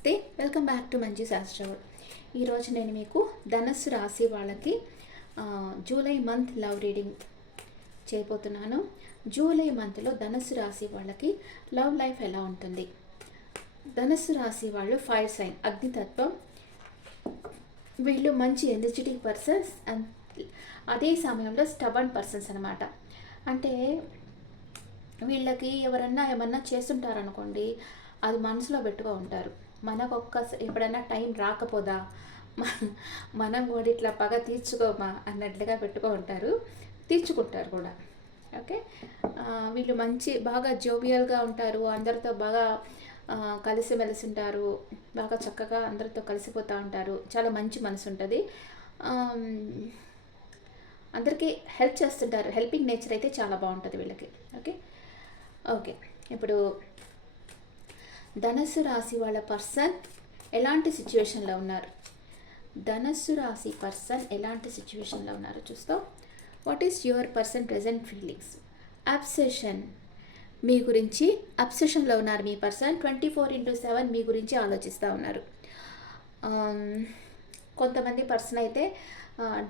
నమస్తే, welcome back to Manju శాస్త్రవుడ్. ఈరోజు నేను మీకు ధనస్సు రాశి వాళ్ళకి జూలై మంత్ లవ్ రీడింగ్ చేయబోతున్నాను. జూలై మంత్లో ధనస్సు రాశి వాళ్ళకి లవ్ లైఫ్ ఎలా ఉంటుంది? ధనస్సు రాశి వాళ్ళు ఫైర్ సైన్, అగ్నితత్వం. వీళ్ళు మంచి ఎనర్జెటిక్ పర్సన్స్ అండ్ అదే సమయంలో స్టబర్న్ పర్సన్స్ అనమాట. అంటే వీళ్ళకి ఎవరన్నా ఏమన్నా చేస్తుంటారనుకోండి, అది మనసులో పెట్టుకో ఉంటారు. మనకు ఎప్పుడైనా టైం రాకపోదా, మనం కూడా ఇట్లా పగ తీర్చుకోమా అన్నట్లుగా పెట్టుకో ఉంటారు, తీర్చుకుంటారు కూడా. ఓకే, వీళ్ళు బాగా జోవియల్గా ఉంటారు, అందరితో బాగా కలిసిమెలిసి ఉంటారు, బాగా చక్కగా అందరితో కలిసిపోతూ ఉంటారు, చాలా మంచి మనసు ఉంటుంది, అందరికీ హెల్ప్ చేస్తుంటారు. హెల్పింగ్ నేచర్ అయితే చాలా బాగుంటుంది వీళ్ళకి. ఓకే ఓకే ఇప్పుడు ధనస్సు రాశి వాళ్ళ పర్సన్ ఎలాంటి సిచ్యువేషన్లో ఉన్నారు? ధనస్సు రాశి పర్సన్ ఎలాంటి సిచ్యువేషన్లో ఉన్నారు చూస్తాం. What is your person present feelings? Obsession, మీ గురించి అబ్సెషన్లో ఉన్నారు మీ పర్సన్. 24/7 మీ గురించి ఆలోచిస్తూ ఉన్నారు. కొంతమంది పర్సన్ అయితే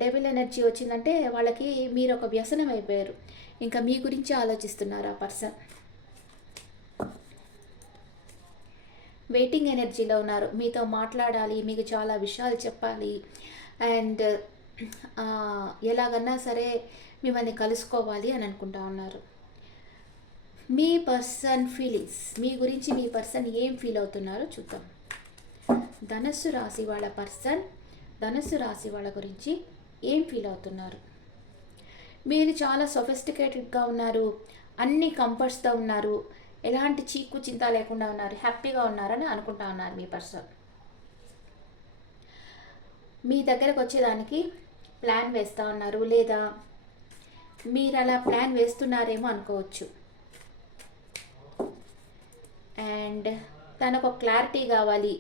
డెవిల్ ఎనర్జీ వచ్చిందంటే వాళ్ళకి మీరు ఒక వ్యసనం అయిపోయారు, ఇంకా మీ గురించి ఆలోచిస్తున్నారు ఆ పర్సన్. వెయిటింగ్ ఎనర్జీలో ఉన్నారు, మీతో మాట్లాడాలి, మీకు చాలా విషయాలు చెప్పాలి, అండ్ ఎలాగన్నా సరే మిమ్మల్ని కలుసుకోవాలి అని అనుకుంటా ఉన్నారు. మీ పర్సన్ ఫీలింగ్స్, మీ గురించి మీ పర్సన్ ఏం ఫీల్ అవుతున్నారో చూద్దాం. ధనస్సు రాశి వాళ్ళ పర్సన్ ధనస్సు రాశి వాళ్ళ గురించి ఏం ఫీల్ అవుతున్నారు? మీరు చాలా సొఫిస్టికేటెడ్గా ఉన్నారు, అన్ని కంఫర్ట్స్తో ఉన్నారు, ఎలాంటి చీకు చింత లేకుండా ఉన్నారు, హ్యాపీగా ఉన్నారని అనుకుంటా ఉన్నారు మీ పర్సన్. మీ దగ్గరకు వచ్చేదానికి ప్లాన్ వేస్తూ ఉన్నారు, లేదా మీరు అలా ప్లాన్ వేస్తున్నారేమో అనుకోవచ్చు. అండ్ తనకు ఒక క్లారిటీ కావాలి,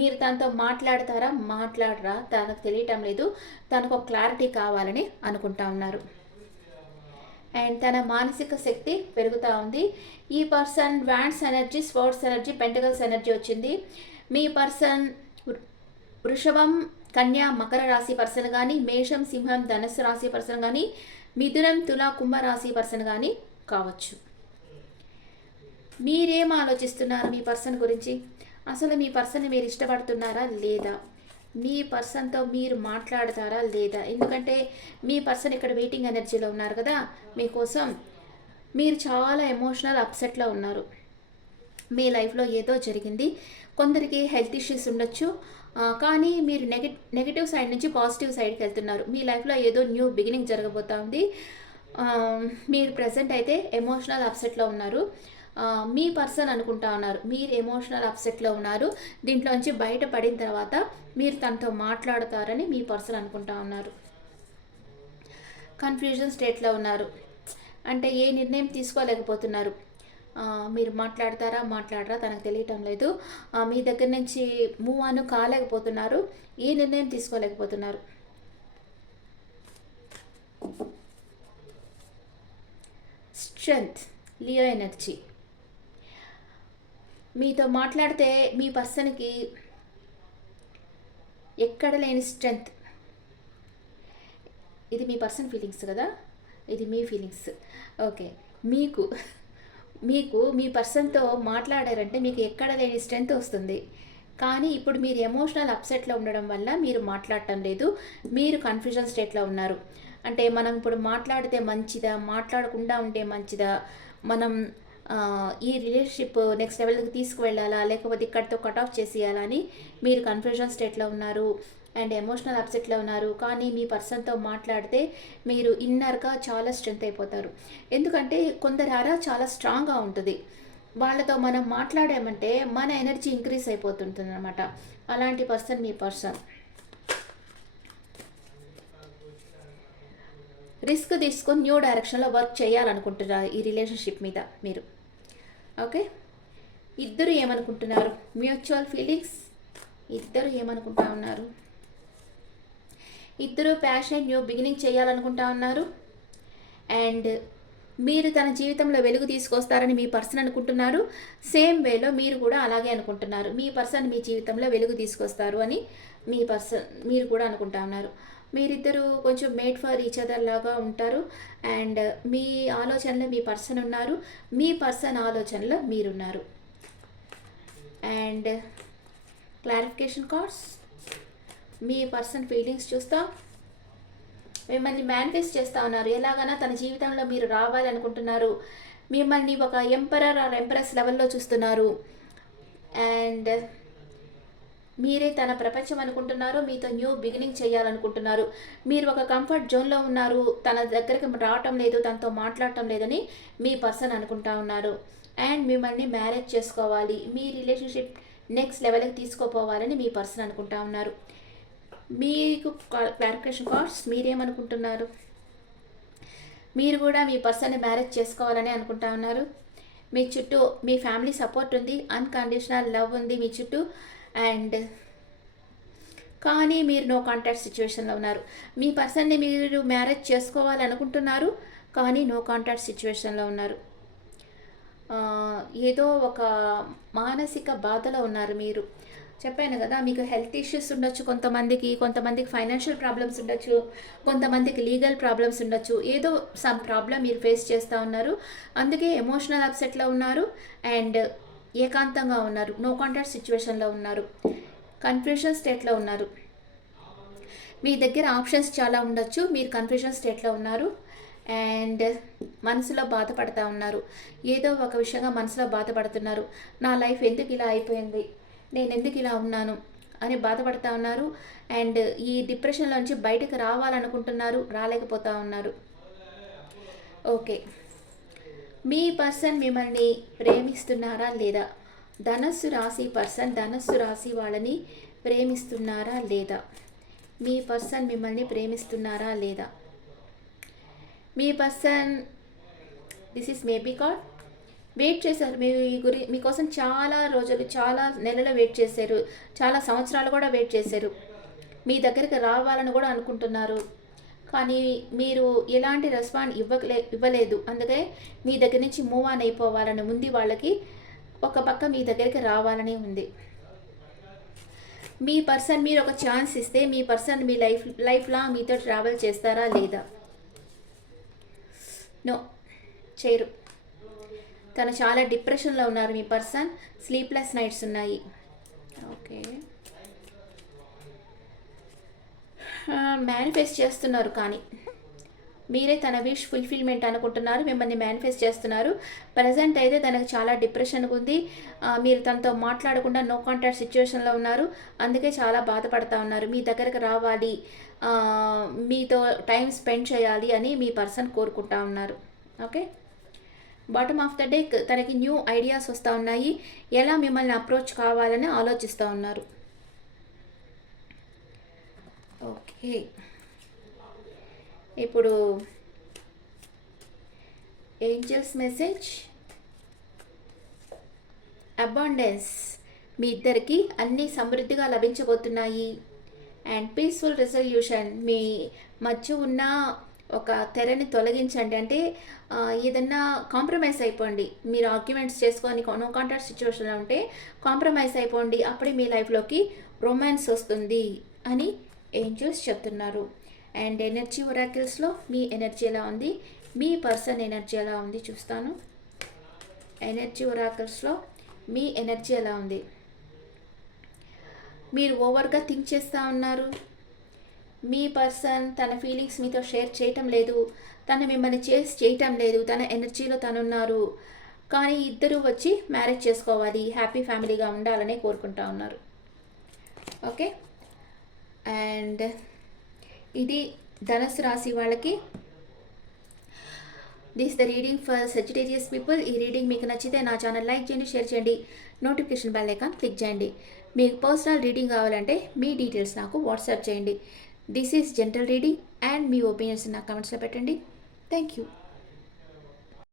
మీరు తనతో మాట్లాడరా తనకు తెలియటం లేదు, తనకు ఒక క్లారిటీ కావాలని అనుకుంటా ఉన్నారు. అండ్ తన మానసిక శక్తి పెరుగుతూ ఉంది. ఈ person wands energy, swords energy, pentacles energy వచ్చింది. మీ పర్సన్ వృషభం, కన్యా, మకర రాశి పర్సన్ కానీ, మేషం, సింహం, ధనుస్సు రాశి పర్సన్ కానీ, మిథునం, తుల, కుంభ రాశి పర్సన్ కానీ కావచ్చు. మీరేం ఆలోచిస్తున్నారు మీ పర్సన్ గురించి? అసలు మీ పర్సన్ని మీరు ఇష్టపడుతున్నారా లేదా? మీ పర్సన్తో మీరు మాట్లాడతారా లేదా? ఎందుకంటే మీ పర్సన్ ఇక్కడ వెయిటింగ్ ఎనర్జీలో ఉన్నారు కదా మీకోసం. మీరు చాలా ఎమోషనల్ అప్సెట్లో ఉన్నారు. మీ లైఫ్లో ఏదో జరిగింది, కొందరికి హెల్త్ ఇష్యూస్ ఉండొచ్చు, కానీ మీరు నెగిటివ్ సైడ్ నుంచి పాజిటివ్ సైడ్కి వెళ్తున్నారు. మీ లైఫ్లో ఏదో న్యూ బిగినింగ్ జరగబోతూ ఉంది. మీరు ప్రజెంట్ అయితే ఎమోషనల్ అప్సెట్లో ఉన్నారు. మీ పర్సన్ అనుకుంటా ఉన్నారు మీరు ఎమోషనల్ అప్సెట్లో ఉన్నారు, దీంట్లోంచి బయటపడిన తర్వాత మీరు తనతో మాట్లాడతారని మీ పర్సన్ అనుకుంటా ఉన్నారు. కన్ఫ్యూజన్ స్టేట్లో ఉన్నారు, అంటే ఏ నిర్ణయం తీసుకోలేకపోతున్నారు. మీరు మాట్లాడరా తనకు తెలియటం లేదు. మీ దగ్గర నుంచి మూవ్ ఆన్ కాలేకపోతున్నారు, ఏ నిర్ణయం తీసుకోలేకపోతున్నారు. Strength, Leo energy. మీతో మాట్లాడితే మీ పర్సన్కి ఎక్కడ లేని స్ట్రెంగ్త్. ఇది మీ పర్సన్ ఫీలింగ్స్ కదా, ఇది మీ ఫీలింగ్స్. ఓకే, మీకు మీ పర్సన్తో మాట్లాడారంటే మీకు ఎక్కడ లేని స్ట్రెంగ్త్ వస్తుంది. కానీ ఇప్పుడు మీరు ఎమోషనల్ అప్సెట్లో ఉండడం వల్ల మీరు మాట్లాడటం లేదు, మీరు కన్ఫ్యూజన్ స్టేట్లో ఉన్నారు. అంటే మనం ఇప్పుడు మాట్లాడితే మంచిదా, మాట్లాడకుండా ఉంటే మంచిదా, మనం ఈ రిలేషన్షిప్ నెక్స్ట్ లెవెల్కి తీసుకువెళ్ళాలా, లేకపోతే ఇక్కడితో కట్ ఆఫ్ చేసేయాలా అని మీరు కన్ఫ్యూజన్ స్టేట్లో ఉన్నారు అండ్ ఎమోషనల్ అప్సెట్లో ఉన్నారు. కానీ మీ పర్సన్తో మాట్లాడితే మీరు ఇన్నర్గా చాలా స్ట్రెంత్ అయిపోతారు. ఎందుకంటే కొందరు చాలా స్ట్రాంగ్గా ఉంటుంది, వాళ్ళతో మనం మాట్లాడామంటే మన ఎనర్జీ ఇంక్రీజ్ అయిపోతుంటుంది అనమాట. అలాంటి పర్సన్ మీ పర్సన్. రిస్క్ తీసుకొని న్యూ డైరెక్షన్లో వర్క్ చేయాలనుకుంటున్నారు ఈ రిలేషన్షిప్ మీద మీరు. ఓకే, ఇద్దరు ఏమనుకుంటున్నారు? మ్యూచువల్ ఫీలింగ్స్, ఇద్దరు ఏమనుకుంటా ఉన్నారు? ఇద్దరు ప్యాషన్ న్యూ బిగినింగ్ చేయాలనుకుంటా ఉన్నారు. అండ్ మీరు తన జీవితంలో వెలుగు తీసుకొస్తారని మీ పర్సన్ అనుకుంటున్నారు. సేమ్ వేలో మీరు కూడా అలాగే అనుకుంటున్నారు. మీ పర్సన్ మీ జీవితంలో వెలుగు తీసుకొస్తారు అని మీరు కూడా అనుకుంటా ఉన్నారు. మీరిద్దరూ కొంచెం మేడ్ ఫర్ ఈచ్ అదర్ లాగా ఉంటారు. అండ్ మీ ఆలోచనలో మీ పర్సన్ ఉన్నారు, మీ పర్సన్ ఆలోచనలో మీరున్నారు. And clarification cards, me person feelings చూస్తాం. మిమ్మల్ని మేనిఫెస్ట్ చేస్తూ ఉన్నారు. ఎలాగైనా తన జీవితంలో మీరు రావాలనుకుంటున్నారు. మిమ్మల్ని ఒక ఎంపరర్ ఆర్ ఎంప్రెస్ లెవెల్లో చూస్తున్నారు. అండ్ మీరే తన ప్రపంచం అనుకుంటున్నారు. మీతో న్యూ బిగినింగ్ చేయాలనుకుంటున్నారు. మీరు ఒక కంఫర్ట్ జోన్లో ఉన్నారు. తన దగ్గరికి రావటం లేదు, తనతో మాట్లాడటం లేదని మీ పర్సన్ అనుకుంటా ఉన్నారు. అండ్ మిమ్మల్ని మ్యారేజ్ చేసుకోవాలి, మీ రిలేషన్షిప్ నెక్స్ట్ లెవెల్కి తీసుకోపోవాలని మీ పర్సన్ అనుకుంటా ఉన్నారు. మీకు క్లారిఫికేషన్ కార్డ్స్, మీరేమనుకుంటున్నారు? మీరు కూడా మీ పర్సన్ని మ్యారేజ్ చేసుకోవాలని అనుకుంటా ఉన్నారు. మీ చుట్టూ మీ ఫ్యామిలీ సపోర్ట్ ఉంది, అన్కండిషనల్ లవ్ ఉంది మీ చుట్టూ. అండ్ కానీ మీరు నో కాంటాక్ట్ సిచ్యువేషన్లో ఉన్నారు. మీ పర్సన్ని మీరు మ్యారేజ్ చేసుకోవాలనుకుంటున్నారు, కానీ నో కాంటాక్ట్ సిచ్యువేషన్లో ఉన్నారు. ఏదో ఒక మానసిక బాధలో ఉన్నారు మీరు. చెప్పాను కదా, మీకు హెల్త్ ఇష్యూస్ ఉండొచ్చు కొంతమందికి ఫైనాన్షియల్ ప్రాబ్లమ్స్ ఉండొచ్చు, కొంతమందికి లీగల్ ప్రాబ్లమ్స్ ఉండొచ్చు. ఏదో సమ్ ప్రాబ్లం మీరు ఫేస్ చేస్తూ ఉన్నారు. అందుకే ఎమోషనల్ అప్సెట్లో ఉన్నారు అండ్ ఏకాంతంగా ఉన్నారు. నో కాంటాక్ట్ సిచ్యువేషన్లో ఉన్నారు. కన్ఫ్యూషన్ స్టేట్లో ఉన్నారు. మీ దగ్గర ఆప్షన్స్ చాలా ఉండొచ్చు, మీరు కన్ఫ్యూషన్ స్టేట్లో ఉన్నారు. అండ్ మనసులో బాధపడతా ఉన్నారు. ఏదో ఒక విషయంగా మనసులో బాధపడుతున్నారు. నా లైఫ్ ఎందుకు ఇలా అయిపోయింది, నేను ఎందుకు ఇలా ఉన్నాను అని బాధపడతా ఉన్నారు. అండ్ ఈ డిప్రెషన్లోంచి బయటకు రావాలనుకుంటున్నారు, రాలేకపోతూ ఉన్నారు. ఓకే, మీ పర్సన్ మిమ్మల్ని ప్రేమిస్తున్నారా లేదా? ధనస్సు రాశి పర్సన్ ధనస్సు రాశి వాళ్ళని ప్రేమిస్తున్నారా లేదా? మీ పర్సన్ మిమ్మల్ని ప్రేమిస్తున్నారా లేదా? మీ person, this is maybe card, wait చేశారు. మీరు మీకోసం చాలా రోజులు, చాలా నెలలు వెయిట్ చేశారు, చాలా సంవత్సరాలు కూడా వెయిట్ చేశారు. మీ దగ్గరికి రావాలని కూడా అనుకుంటున్నారు, కానీ మీరు ఎలాంటి రెస్పాన్స్ ఇవ్వలేదు. అందుకే మీ దగ్గర నుంచి మూవ్ ఆన్ అయిపోవాలని ఉంది వాళ్ళకి. ఒక పక్క మీ దగ్గరికి రావాలని ఉంది. మీ పర్సన్, మీరు ఒక ఛాన్స్ ఇస్తే మీ పర్సన్ మీ లైఫ్ లాంగ్ మీతో ట్రావెల్ చేస్తారా లేదా? నో, చేయరు. తను చాలా డిప్రెషన్లో ఉన్నారు మీ పర్సన్. స్లీప్లెస్ నైట్స్ ఉన్నాయి. ఓకే, మేనిఫెస్ట్ చేస్తున్నారు, కానీ మీరే తన విష్ ఫుల్ఫిల్మెంట్ అనుకుంటున్నారు. మిమ్మల్ని మేనిఫెస్ట్ చేస్తున్నారు. ప్రజెంట్ అయితే తనకు చాలా డిప్రెషన్ ఉంది. మీరు తనతో మాట్లాడకుండా నో కాంటాక్ట్ సిచ్యువేషన్లో ఉన్నారు. అందుకే చాలా బాధపడతా ఉన్నారు. మీ దగ్గరకు రావాలి, మీతో టైం స్పెండ్ చేయాలి అని మీ పర్సన్ కోరుకుంటా ఉన్నారు. Okay, bottom of the day తనకి న్యూ ఐడియాస్ వస్తూ ఉన్నాయి. ఎలా మిమ్మల్ని అప్రోచ్ కావాలని ఆలోచిస్తూ ఉన్నారు. ఓకే, ఇప్పుడు ఏంజల్స్ మెసేజ్, అబాండెన్స్, మీ ఇద్దరికి అన్నీ సమృద్ధిగా లభించబోతున్నాయి. అండ్ పీస్ఫుల్ రిజల్యూషన్, మీ మధ్య ఉన్న ఒక తెరని తొలగించండి. అంటే ఏదన్నా కాంప్రమైజ్ అయిపోండి. మీరు ఆర్గ్యుమెంట్స్ చేసుకొని నో కాంటాక్ట్ సిచ్యువేషన్లో ఉంటే కాంప్రమైజ్ అయిపోండి. అప్పుడే మీ లైఫ్లోకి రొమాన్స్ వస్తుంది అని ఏంజల్స్ చెప్తున్నారు. అండ్ ఎనర్జీ ఒరాకిల్స్లో మీ ఎనర్జీ ఎలా ఉంది, మీ పర్సన్ ఎనర్జీ ఎలా ఉంది చూస్తాను. ఎనర్జీ ఒరాకిల్స్లో మీ ఎనర్జీ ఎలా ఉంది? మీరు ఓవర్గా థింక్ చేస్తూ ఉన్నారు. మీ పర్సన్ తన ఫీలింగ్స్ మీతో షేర్ చేయటం లేదు, తను మిమ్మల్ని చేయటం లేదు. తన ఎనర్జీలో తనున్నారు, కానీ ఇద్దరు వచ్చి మ్యారేజ్ చేసుకోవాలి, హ్యాపీ ఫ్యామిలీగా ఉండాలని కోరుకుంటా ఉన్నారు. ఓకే, అండ్ ఇది ధనుసు రాశి వాళ్ళకి. This the reading for సెజిటేరియస్ people. ఈ రీడింగ్ మీకు నచ్చితే నా ఛానల్ లైక్ చేయండి, షేర్ చేయండి, నోటిఫికేషన్ బెల్ ఐకాన్ క్లిక్ చేయండి. మీకు పర్సనల్ రీడింగ్ కావాలంటే మీ డీటెయిల్స్ నాకు వాట్సాప్ చేయండి. This is general reading and me opinions నా కమెంట్స్లో పెట్టండి. Thank you.